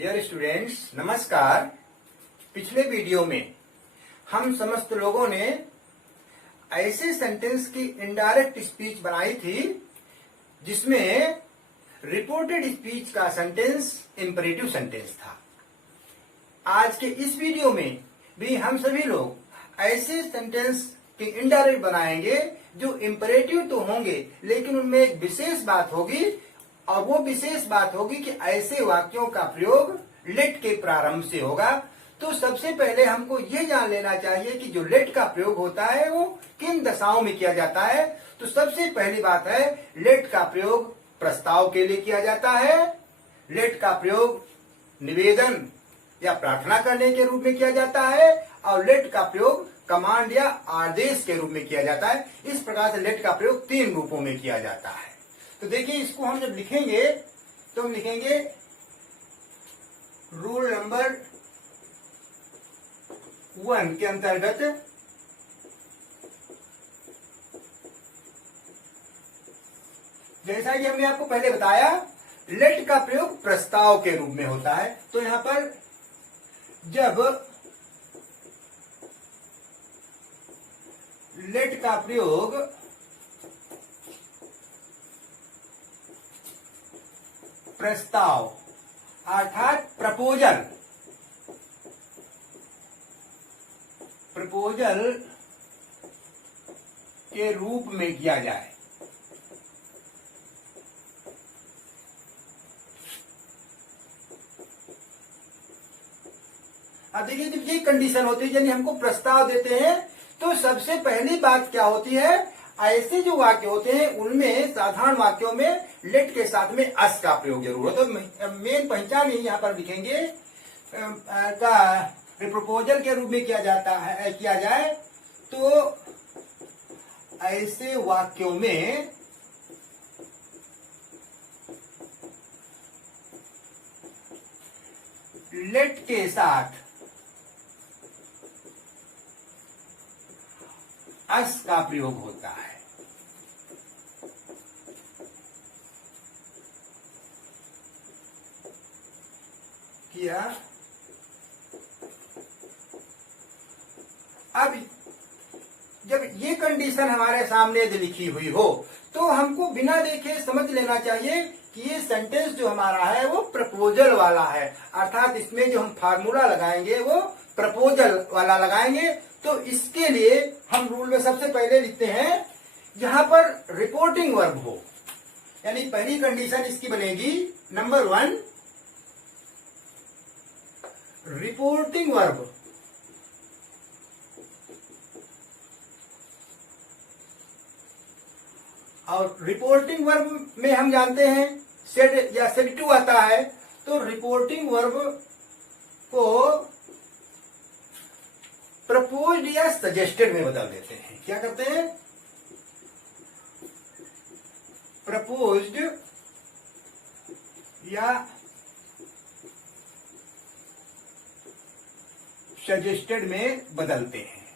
Dear students, नमस्कार। पिछले video में हम समस्त लोगों ने ऐसे सेंटेंस की इनडायरेक्ट स्पीच बनाई थी जिसमें रिपोर्टेड स्पीच का सेंटेंस इंपरेटिव सेंटेंस था। आज के इस वीडियो में भी हम सभी लोग ऐसे सेंटेंस की इनडायरेक्ट बनाएंगे जो इंपरेटिव तो होंगे, लेकिन उनमें एक विशेष बात होगी, और वो विशेष बात होगी कि ऐसे वाक्यों का प्रयोग लेट के प्रारंभ से होगा। तो सबसे पहले हमको ये जान लेना चाहिए कि जो लेट का प्रयोग होता है वो किन दशाओं में किया जाता है। तो सबसे पहली बात है, लेट का प्रयोग प्रस्ताव के लिए किया जाता है। लेट का प्रयोग निवेदन या प्रार्थना करने के रूप में किया जाता है, और लेट का प्रयोग कमांड या आदेश के रूप में किया जाता है। इस प्रकार से लेट का प्रयोग 3 रूपों में किया जाता है। तो देखिए, इसको हम जब लिखेंगे तो हम लिखेंगे रूल नंबर 1 के अंतर्गत जैसा कि हमने आपको पहले बताया, लेट का प्रयोग प्रस्ताव के रूप में होता है। तो यहां पर जब लेट का प्रयोग प्रस्ताव अर्थात प्रपोजल के रूप में किया जाए, अब देखिए, जब ये कंडीशन होती है, यानी हमको प्रस्ताव देते हैं, तो सबसे पहली बात क्या होती है, ऐसे जो वाक्य होते हैं उनमें साधारण वाक्यों में लेट के साथ में अस का प्रयोग जरूर हो। तो मेन पहचान ही यहाँ पर लिखेंगे का प्रपोजल के रूप में किया जाता है, किया जाए तो ऐसे वाक्यों में लेट के साथ अस का प्रयोग होता है। किया। अब जब ये कंडीशन हमारे सामने यदि लिखी हुई हो तो हमको बिना देखे समझ लेना चाहिए कि ये सेंटेंस जो हमारा है वो प्रपोजल वाला है, अर्थात इसमें जो हम फार्मूला लगाएंगे वो प्रपोजल वाला लगाएंगे। तो इसके लिए हम रूल में सबसे पहले लिखते हैं जहां पर रिपोर्टिंग वर्ब हो, यानी पहली कंडीशन इसकी बनेगी नंबर 1, रिपोर्टिंग वर्ब और रिपोर्टिंग वर्ब में हम जानते हैं सेड या सेड टू आता है। तो रिपोर्टिंग वर्ब को प्रपोज्ड या सजेस्टेड में बदल देते हैं। क्या करते हैं? प्रपोज्ड या सजेस्टेड में बदलते हैं।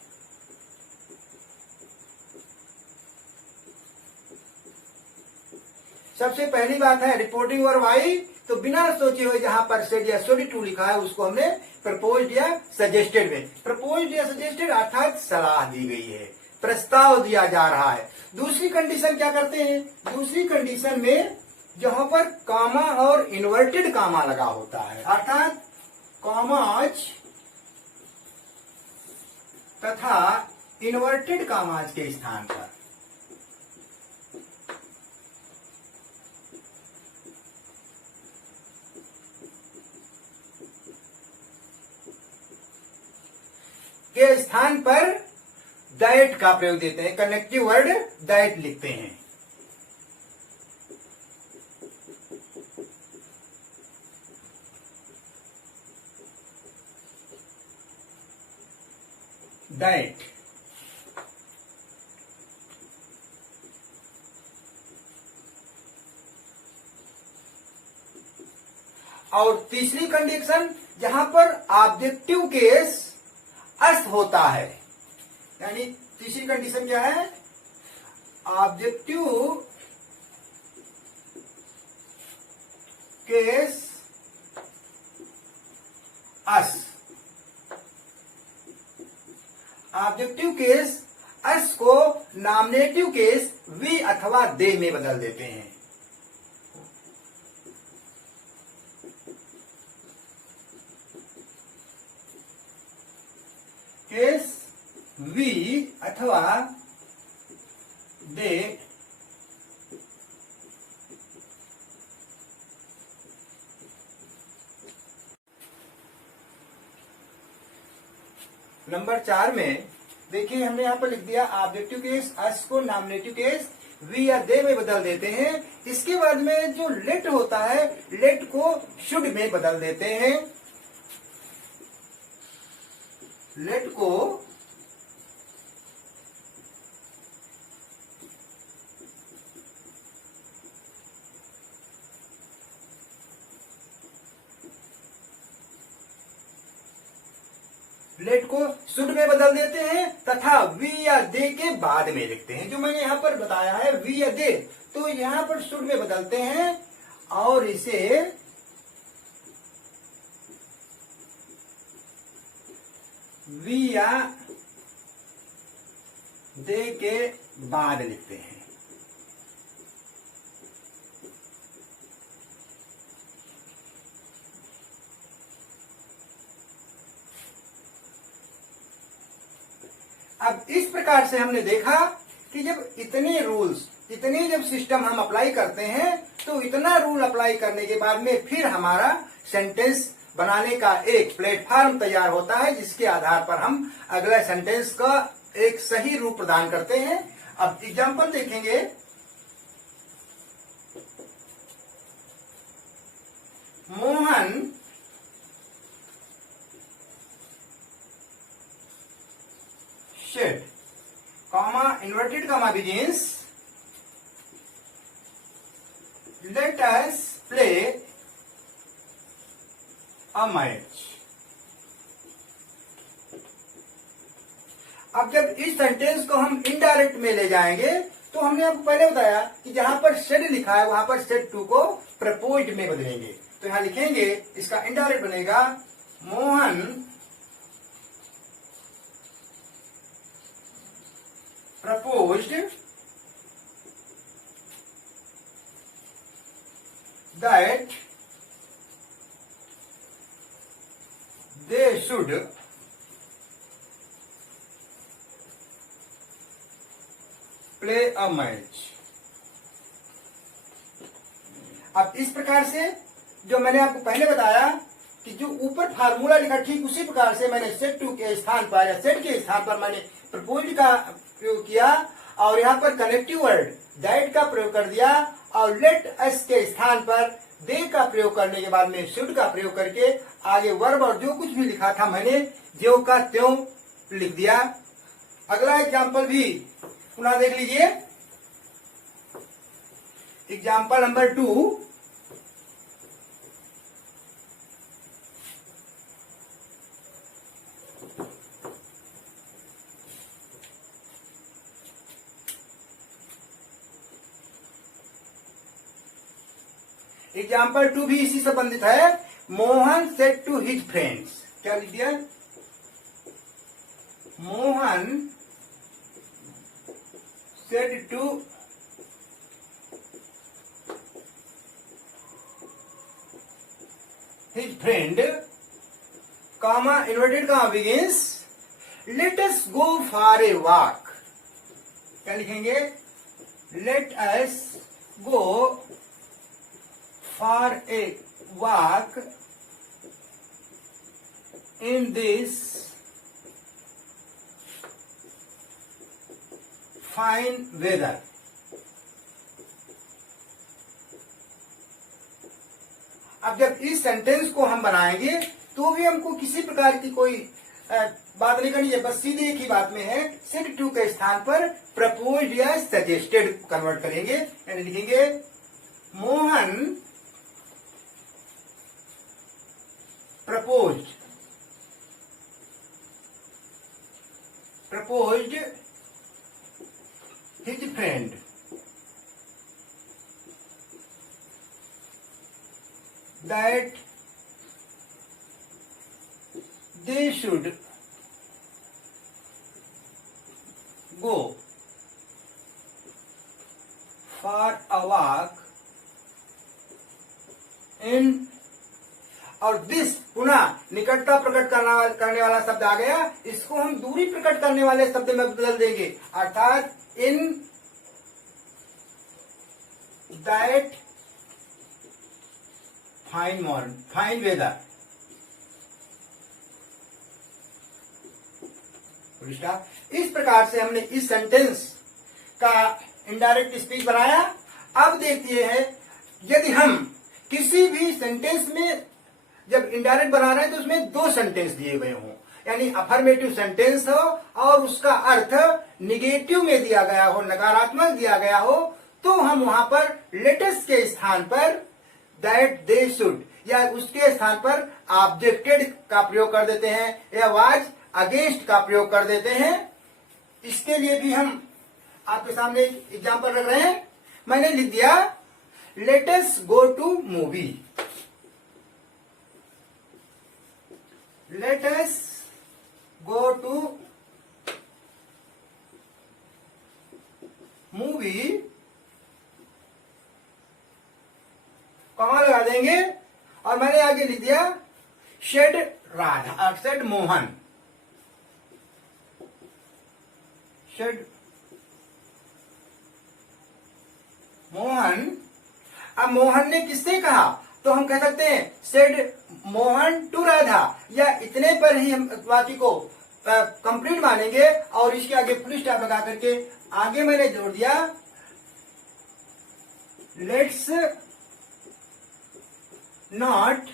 सबसे पहली बात है, रिपोर्टिंग वर्ब आई तो बिना सोचे हुए जहां पर सेड या सोडी टू लिखा है उसको हमने प्रपोज्ड या सजेस्टेड में, प्रपोज्ड या सजेस्टेड अर्थात सलाह दी गई है, प्रस्ताव दिया जा रहा है। दूसरी कंडीशन क्या करते हैं? दूसरी कंडीशन में जहां पर कामा और इन्वर्टेड कामा लगा होता है, अर्थात कामाज तथा इन्वर्टेड कामाज के स्थान पर दैट का प्रयोग देते हैं, कनेक्टिव वर्ड दैट लिखते हैं। दैट और तीसरी कंडीशन जहां पर ऑब्जेक्टिव केस अस होता है, यानी तीसरी कंडीशन क्या है? Objective case nominative case we अथवा दे में बदल देते हैं। केस वी अथवा दे नंबर 4 में देखिए हमने यहां पर लिख दिया ऑब्जेक्टिव केस अस को नॉमिनेटिव केस वी या दे में बदल देते हैं। इसके बाद में जो लेट होता है लेट को शुड में बदल देते हैं। लेट को लेट को शुड में बदल देते हैं तथा वी या दे के बाद में लिखते हैं। जो मैंने यहां पर बताया है वी या दे, तो यहां पर शुड में बदलते हैं और इसे वी या दे के बाद लिखते हैं। अब इस प्रकार से हमने देखा कि जब इतने रूल्स इतने जब सिस्टम हम अप्लाई करते हैं तो इतना रूल अप्लाई करने के बाद में फिर हमारा सेंटेंस बनाने का एक प्लेटफॉर्म तैयार होता है, जिसके आधार पर हम अगला सेंटेंस का एक सही रूप प्रदान करते हैं। अब एग्जाम्पल देखेंगे। Mohan said, comma inverted comma begins, let us play a match। अब जब इस सेंटेंस को हम इनडायरेक्ट में ले जाएंगे तो हमने आपको पहले बताया कि जहां पर सेड लिखा है वहां पर सेड टू को प्रपोज्ड में बदलेंगे। तो यहां लिखेंगे, इसका इनडायरेक्ट बनेगा Mohan proposed that they should play a match। अब इस प्रकार से जो मैंने आपको पहले बताया कि जो ऊपर फार्मूला लिखा ठीक उसी प्रकार से मैंने सेट टू के स्थान पर या सेट के स्थान पर मैंने प्रपोज्ड का प्रयोग किया और यहाँ पर कनेक्टिव वर्ड दैट का प्रयोग कर दिया और लेट अस के स्थान पर दे का प्रयोग करने के बाद में शुड का प्रयोग करके आगे वर्ब और जो कुछ भी लिखा था मैंने ज्यों का त्यों लिख दिया। अगला एग्जाम्पल भी पुनः देख लीजिए। Example number 2। एग्जाम्पल 2 भी इसी संबंधित है। Mohan said to his friends, क्या लिख दिया? Mohan said to his friend, comma inverted comma begins, let us go for a walk। क्या लिखेंगे? let us go for a walk in this fine weather। अब जब इस सेंटेंस को हम बनाएंगे तो भी हमको किसी प्रकार की कोई बात नहीं करनी है, बस सीधे एक ही बात में है, सेड टू के स्थान पर प्रपोज्ड या सजेस्टेड कन्वर्ट करेंगे। यानी लिखेंगे Mohan proposed his friend that they should go for a walk in, और दिस पुनः निकटता प्रकट करने वाला शब्द आ गया, इसको हम दूरी प्रकट करने वाले शब्द में बदल देंगे, अर्थात इन दैट फाइन वेदर। इस प्रकार से हमने इस सेंटेंस का इनडायरेक्ट स्पीच बनाया। अब देखिए है, यदि हम किसी भी सेंटेंस में जब इनडायरेक्ट बना रहे हैं तो उसमें दो सेंटेंस दिए गए हों, यानी अफर्मेटिव सेंटेंस हो और उसका अर्थ निगेटिव में दिया गया हो, नकारात्मक दिया गया हो, तो हम वहां पर लेटेस्ट के स्थान पर दैट दे शुड या उसके स्थान पर ऑब्जेक्टेड का प्रयोग कर देते हैं या वाज अगेंस्ट का प्रयोग कर देते हैं। इसके लिए भी हम आपके सामने एक एग्जाम्पल रख रहे हैं। मैंने लिख दिया let us go to movie, let us go to movie, कहाँ लगा देंगे, और मैंने आगे लिख दिया said Radha, said Mohan, said Mohan. अब मोहन ने किससे कहा, तो हम कह सकते हैं सेड मोहन टू राधा, या इतने पर ही हम वाक्य को कंप्लीट मानेंगे और इसके आगे फुल स्टॉप लगा करके आगे मैंने जोड़ दिया let's not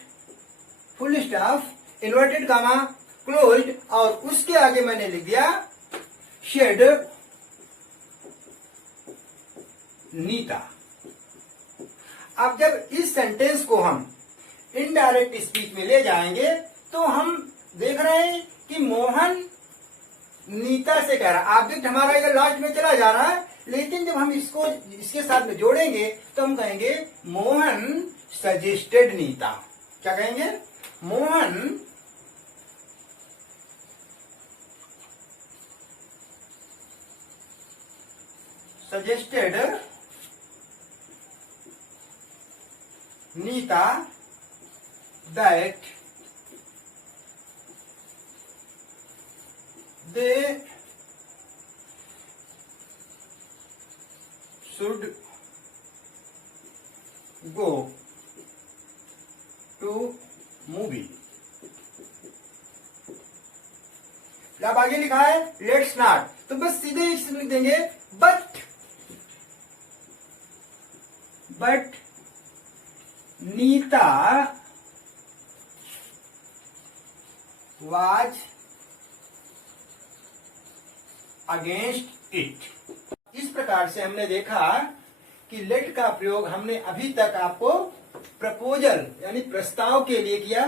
full stop inverted comma closed, और उसके आगे मैंने लिख दिया शेड नीता। अब जब इस सेंटेंस को हम इनडायरेक्ट स्पीच में ले जाएंगे तो हम देख रहे हैं कि मोहन नीता से कह रहा है, ऑब्जेक्ट हमारा इधर लास्ट में चला जा रहा है, लेकिन जब हम इसको इसके साथ में जोड़ेंगे तो हम कहेंगे मोहन सजेस्टेड नीता। क्या कहेंगे, Mohan suggested Neeta that they should go to movie। अब आगे लिखा है लेट्स नॉट, तो बस सीधे लिख देंगे but Neeta was against it। इस प्रकार से हमने देखा कि लेट का प्रयोग हमने अभी तक आपको प्रपोजल यानी प्रस्ताव के लिए किया।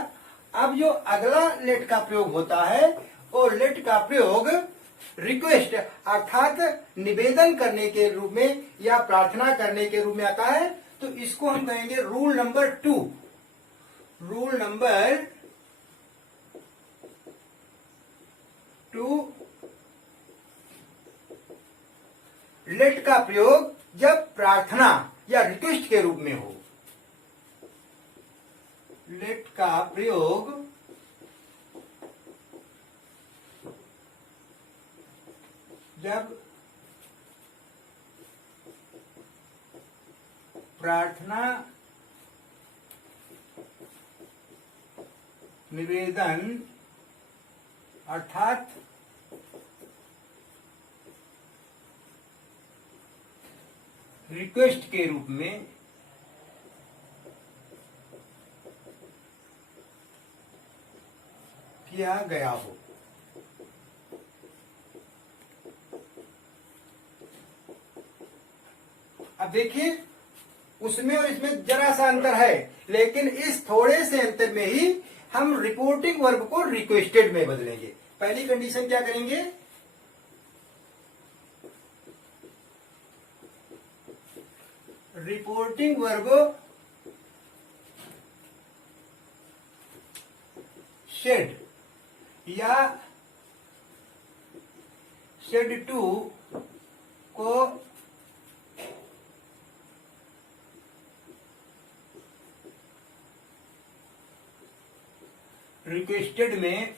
अब जो अगला लेट का प्रयोग होता है वो लेट का प्रयोग रिक्वेस्ट अर्थात निवेदन करने के रूप में या प्रार्थना करने के रूप में आता है। तो इसको हम कहेंगे rule number 2। Rule number 2, let का प्रयोग जब प्रार्थना या रिक्वेस्ट के रूप में हो। लेट का प्रयोग जब प्रार्थना निवेदन अर्थात रिक्वेस्ट के रूप में किया गया हो। अब देखिए उसमें और इसमें जरा सा अंतर है, लेकिन इस थोड़े से अंतर में ही हम रिपोर्टिंग वर्ब को रिक्वेस्टेड में बदलेंगे। पहली कंडीशन क्या करेंगे, रिपोर्टिंग वर्ब शेड या शेड टू को रिक्वेस्टेड में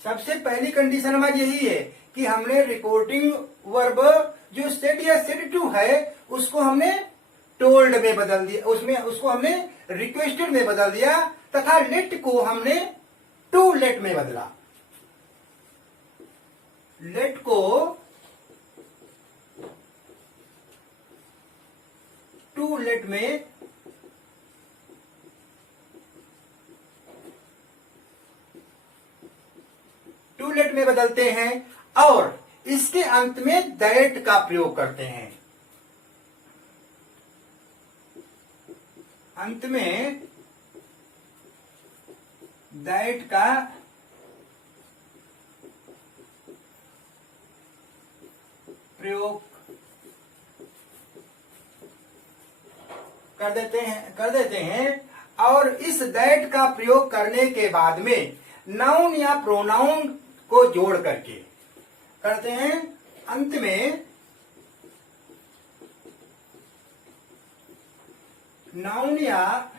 सबसे पहली कंडीशन हमारी यही है कि हमने रिपोर्टिंग वर्ब जो सेड या सेड टू है उसको हमने टोल्ड में बदल दिया, उसमें उसको हमने रिक्वेस्टेड में बदल दिया तथा लेट को हमने टू लेट में बदला। लेट को टू लेट में बदलते हैं और इसके अंत में दैट का प्रयोग करते हैं। अंत में दैट का प्रयोग कर देते हैं और इस दैट का प्रयोग करने के बाद में नाउन या प्रोनाउन को जोड़ करके करते हैं। अंत में नाउन या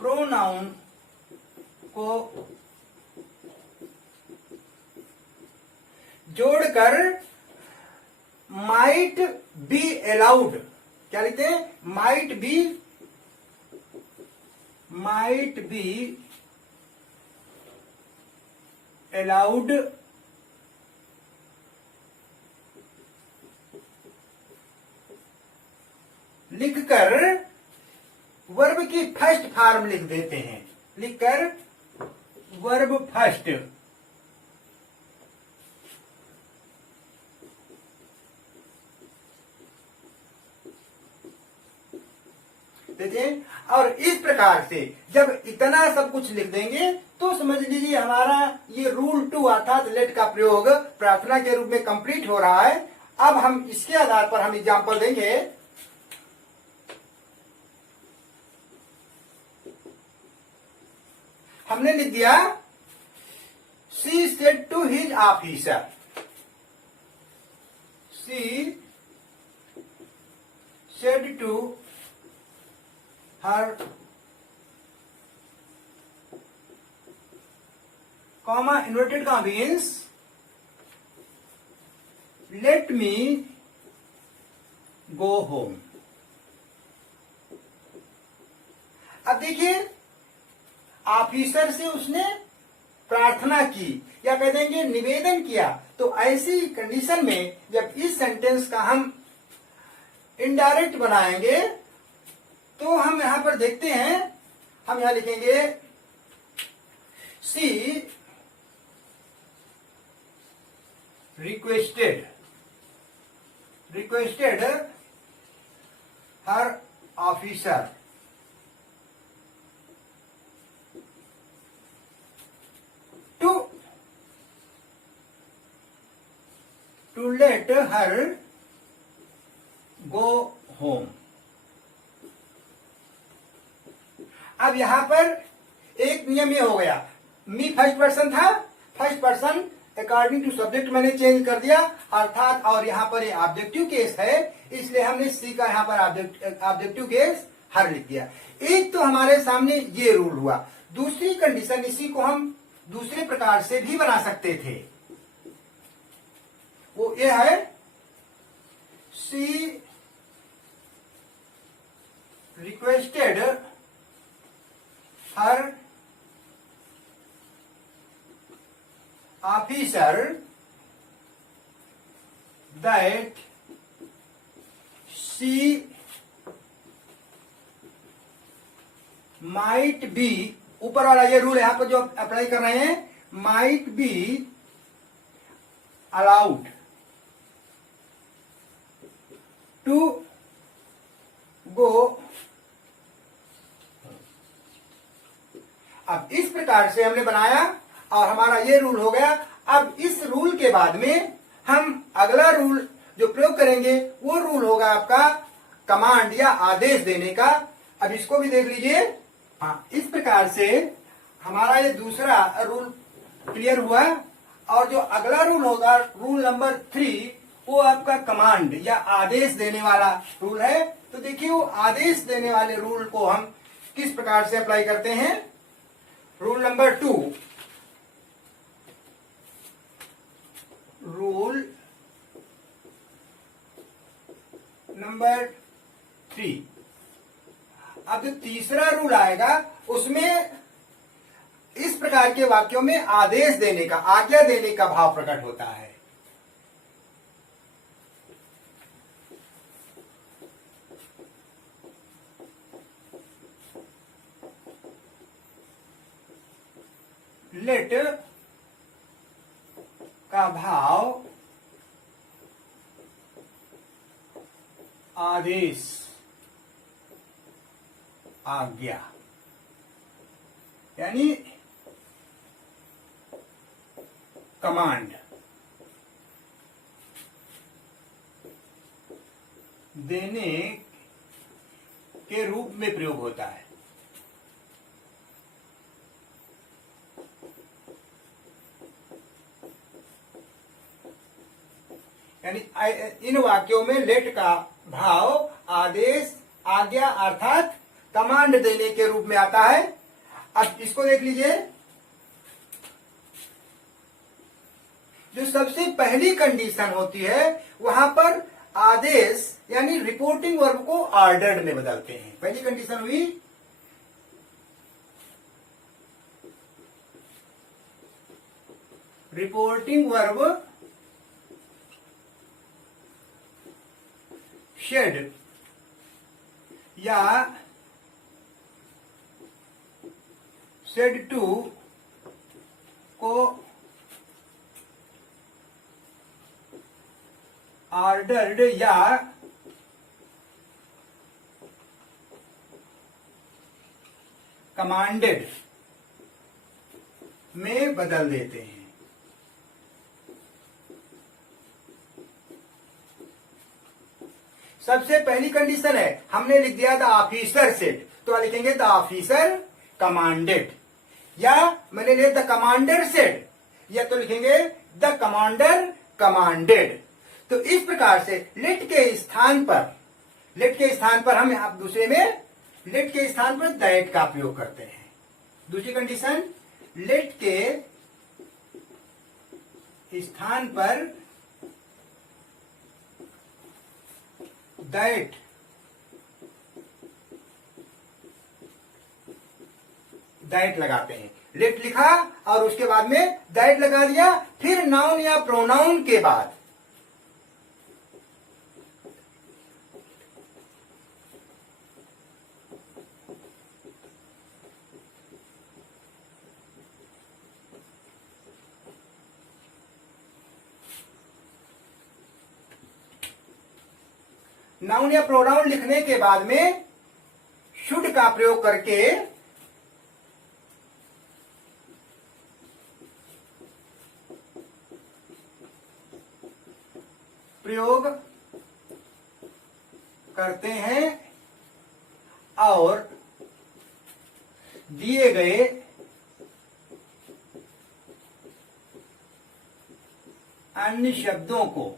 प्रोनाउन को जोड़कर माइट बी अलाउड, क्या लिखते हैं, माइट बी अलाउड लिखकर वर्ब की फर्स्ट फॉर्म लिख देते हैं। लिखकर वर्ब फर्स्ट देखिए, और इस प्रकार से जब इतना सब कुछ लिख देंगे तो समझ लीजिए हमारा ये रूल 2 अर्थात लेट का प्रयोग प्रार्थना के रूप में कंप्लीट हो रहा है। अब हम इसके आधार पर हम एग्जाम्पल देंगे। हमने लिख दिया she said to his officer, she said to her comma inverted comma means let me go home। अब देखिए ऑफिसर से उसने प्रार्थना की या कह देंगे निवेदन किया, तो ऐसी कंडीशन में जब इस सेंटेंस का हम इनडायरेक्ट बनाएंगे तो हम यहां पर देखते हैं, हम यहां लिखेंगे she requested her officer to let her go home. अब यहां पर एक नियम ये हो गया, मी फर्स्ट पर्सन था, first person according to subject मैंने चेंज कर दिया अर्थात, और यहां पर ये ऑब्जेक्टिव केस है इसलिए हमने सी का यहां पर ऑब्जेक्टिव केस हर लिख दिया। एक तो हमारे सामने ये रूल हुआ। दूसरी कंडीशन इसी को हम दूसरे प्रकार से भी बना सकते थे, वो ये है she requested her officer that she might be, ऊपर वाला ये रूल यहां पर जो अप्लाई कर रहे हैं, might be allowed to go. अब इस प्रकार से हमने बनाया और हमारा ये रूल हो गया। अब इस रूल के बाद में हम अगला रूल जो प्रयोग करेंगे वो रूल होगा आपका कमांड या आदेश देने का। अब इसको भी देख लीजिए। हाँ, इस प्रकार से हमारा ये दूसरा रूल क्लियर हुआ और जो अगला रूल होगा रूल नंबर 3, वो आपका कमांड या आदेश देने वाला रूल है। तो देखिए वो आदेश देने वाले रूल को हम किस प्रकार से अप्लाई करते हैं। Rule number 2, rule number 3। अब जो तीसरा रूल आएगा उसमें इस प्रकार के वाक्यों में आदेश देने का, आज्ञा देने का भाव प्रकट होता है। लेट का भाव आदेश, आज्ञा, यानी कमांड देने के रूप में प्रयोग होता है। यानी इन वाक्यों में लेट का भाव आदेश, आज्ञा अर्थात कमांड देने के रूप में आता है। अब इसको देख लीजिए, जो सबसे पहली कंडीशन होती है वहां पर आदेश यानी रिपोर्टिंग वर्ब को ऑर्डर्ड में बदलते हैं। पहली कंडीशन हुई रिपोर्टिंग वर्ब शेड या शेड टू को ऑर्डर्ड या कमांडेड में बदल देते हैं। सबसे पहली कंडीशन है, हमने लिख दिया द ऑफिसर सेड, तो लिखेंगे द ऑफिसर कमांडेड, या मैंने लिया द कमांडर सेड, या तो लिखेंगे द कमांडर कमांडेड। तो इस प्रकार से लेट के स्थान पर हम आप दूसरे में लेट के स्थान पर दैट का प्रयोग करते हैं। दूसरी कंडीशन, लेट के स्थान पर दैट लगाते हैं। लेट लिखा और उसके बाद में दैट लगा दिया, फिर नाउन या प्रोनाउन के बाद नाउन या प्रोनाउन लिखने के बाद में शुड का प्रयोग करके प्रयोग करते हैं और दिए गए अन्य शब्दों को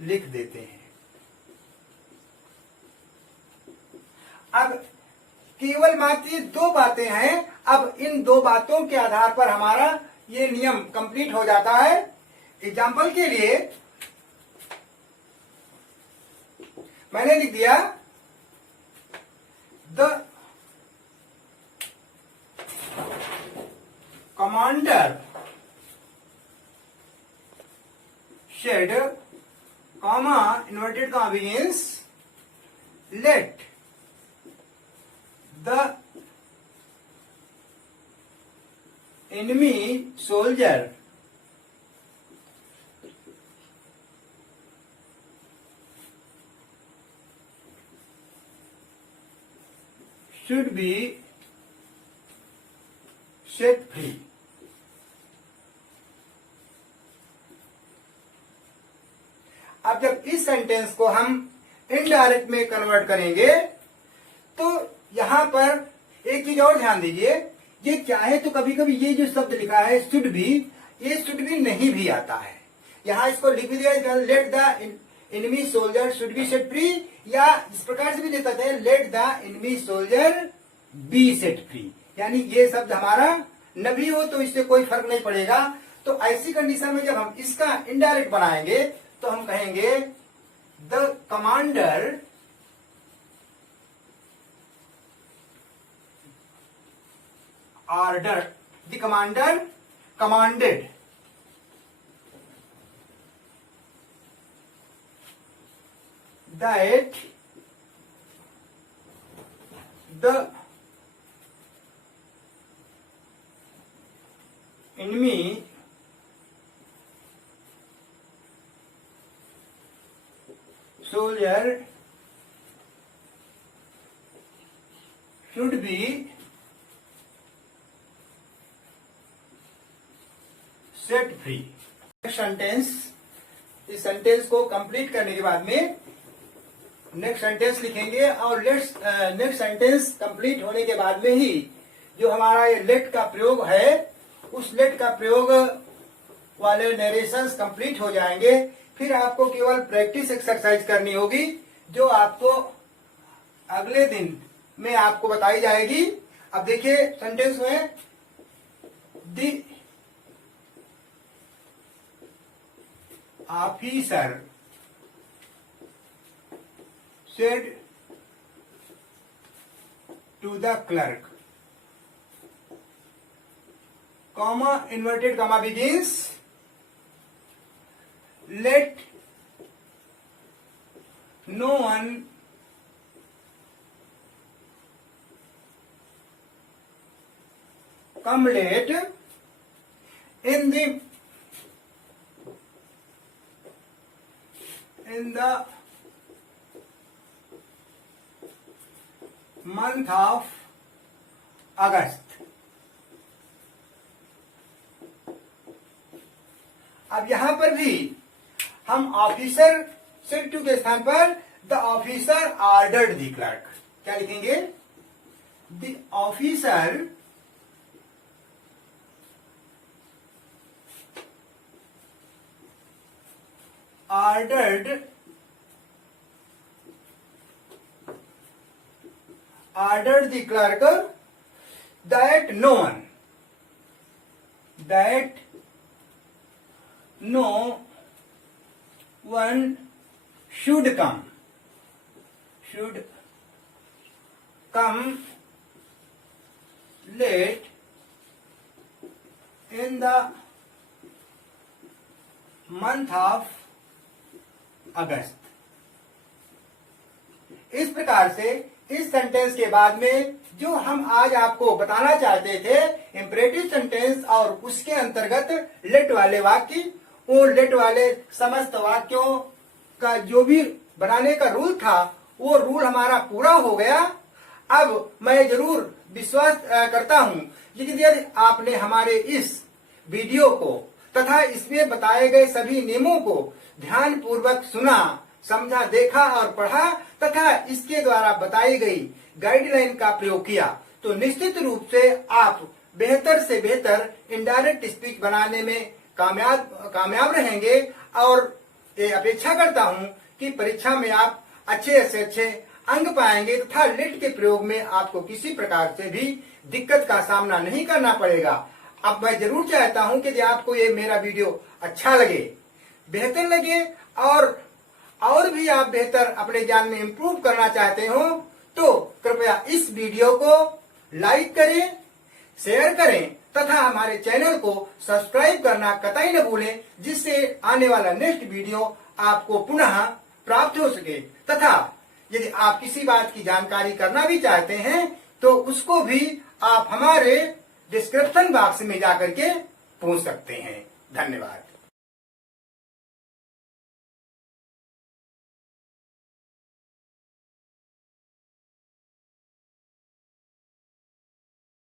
लिख देते हैं। अब केवल मात्र ये दो बातें हैं। अब इन दो बातों के आधार पर हमारा ये नियम कंप्लीट हो जाता है। एग्जाम्पल के लिए मैंने लिख दिया the commander said comma inverted comma begins let the enemy soldier should be set free। अब जब इस सेंटेंस को हम इनडायरेक्ट में कन्वर्ट करेंगे तो यहां पर एक चीज और ध्यान दीजिए, ये क्या है, तो कभी कभी ये जो शब्द लिखा है शुड बी, ये शुड बी नहीं भी आता है। यहाँ इसको लिख दिया let the enemy soldier should be set free, या इस प्रकार से भी लिख सकते हैं let the enemy soldier be set free, यानी ये शब्द हमारा न भी हो तो इससे कोई फर्क नहीं पड़ेगा। तो ऐसी कंडीशन में जब हम इसका इनडायरेक्ट बनाएंगे तो हम कहेंगे the commander order, the commander commanded that the enemy soldier should be set free। Sentence, इस सेंटेंस को कंप्लीट करने के बाद में नेक्स्ट सेंटेंस लिखेंगे, और नेक्स्ट सेंटेंस कंप्लीट होने के बाद में ही जो हमारा ये लेट का प्रयोग है, उस लेट का प्रयोग वाले नरेशंस कंप्लीट हो जाएंगे। फिर आपको केवल प्रैक्टिस एक्सरसाइज करनी होगी, जो आपको अगले दिन में आपको बताई जाएगी। अब देखिए सेंटेंस में the officer said to the clerk, comma inverted comma begins, let no one come late in the month of अगस्त। अब यहां पर भी हम ऑफिसर सेड टू के स्थान पर the officer ordered the clerk, क्या लिखेंगे, the officer ordered the clerk that no one should come late in the month of अगस्त। इस प्रकार से इस सेंटेंस के बाद में जो हम आज आपको बताना चाहते थे इंपरेटिव सेंटेंस और उसके अंतर्गत लेट वाले वाक्य, वो लेट वाले समस्त वाक्यों का जो भी बनाने का रूल था वो रूल हमारा पूरा हो गया। अब मैं जरूर विश्वास करता हूं कि यदि आपने हमारे इस वीडियो को तथा इसमें बताए गए सभी नियमों को ध्यान पूर्वक सुना, समझा, देखा और पढ़ा तथा इसके द्वारा बताई गई गाइडलाइन का प्रयोग किया, तो निश्चित रूप से आप बेहतर से बेहतर इनडायरेक्ट स्पीच बनाने में कामयाब रहेंगे। और ये अपेक्षा करता हूं कि परीक्षा में आप अच्छे से अच्छे अंक पाएंगे तथा लेट के प्रयोग में आपको किसी प्रकार से भी दिक्कत का सामना नहीं करना पड़ेगा। अब मैं जरूर चाहता हूं कि आपको ये मेरा वीडियो अच्छा लगे, बेहतर लगे और भी आप बेहतर अपने ज्ञान में इंप्रूव करना चाहते हो तो कृपया इस वीडियो को लाइक करें, शेयर करें तथा हमारे चैनल को सब्सक्राइब करना कतई न भूलें, जिससे आने वाला नेक्स्ट वीडियो आपको पुनः प्राप्त हो सके। तथा यदि आप किसी बात की जानकारी करना भी चाहते हैं तो उसको भी आप हमारे डिस्क्रिप्शन बॉक्स में जाकर के पूछ सकते हैं। धन्यवाद।